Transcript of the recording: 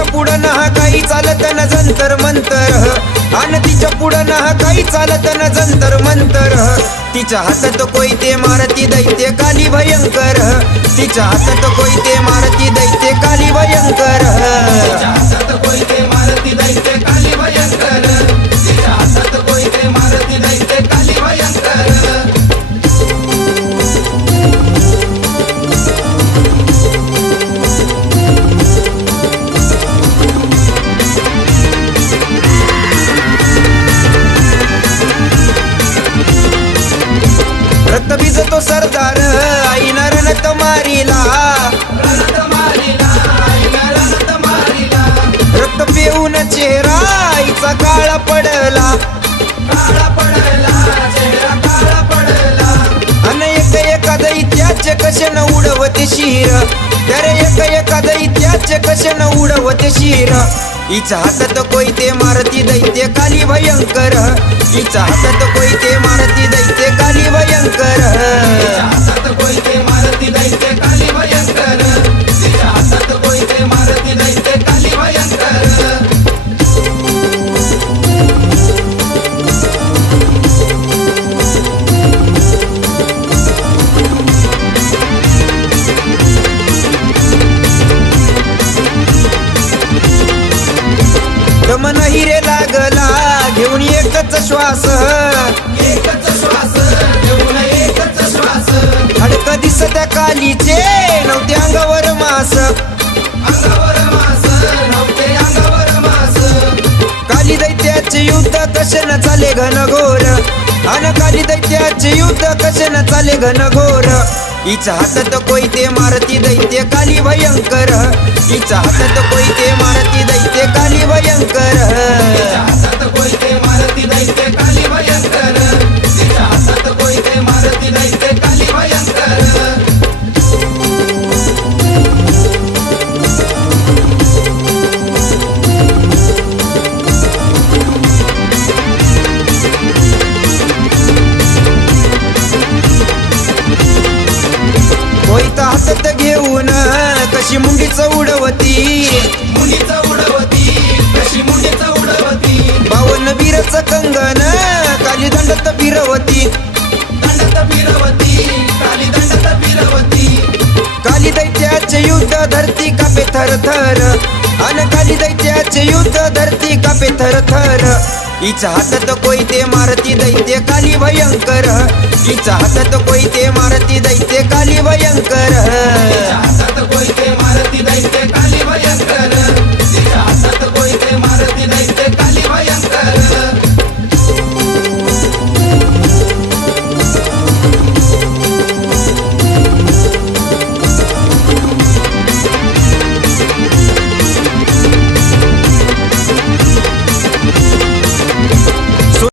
तिच्या पुढं ना काही चालत न जंतर मंतर. आणि तिच्या पुढं ना काही चालत न जंतर मंतर. तिच्या हातात कोयते मारती दैत्य काली भयंकर. तिच्या हातात कोयते मारती दैत्य काली भयंकर. हातात कोयते मारती दैत्य रक्त भिजतो सरदार आई रक्त मारीला. मारिला रक्त पिऊन चेहरा आईचा काळा पडला. काळा अन एक एका दैत्याचे कसे उडवते शिर? तर एक एका दैत्याचे कशन उडवते शिर? हिच्या हातात कोयते मारती दैत्य काली भयंकर. हिच्या हातात कोयते मारती दैत्य काली भयंकर. दम नाही रे लागला. घेऊन एकच श्वास. एकच श्वास घेऊन एकच श्वास हडक कालीचे नव्हते अंगावर मास. अंगावर मास नव्हते अंगावर मास काली दैत्याचे युद्ध कसे न चाले घनघोर. अन काली दैत्याचे युद्ध कसे न चाले घनघोर. हिच्या हातात कोयते मारती दैत्य काली भयंकर. हिच्या हातात कोयते मार कशी मुलीच उडवती? बावन वीरच कंगन काली दंडत फिरवती काली दंडत फिरवती काली दैत्याचे युद्ध धरती कापे थर थर. अन काली दैत्याचे युद्ध धरती कापे थर थर. हिच्या हातात कोयते मारती दैत्य काली भयंकर. हिच्या हातात कोयते मारती दैत्य काली भयंकर. तिच्या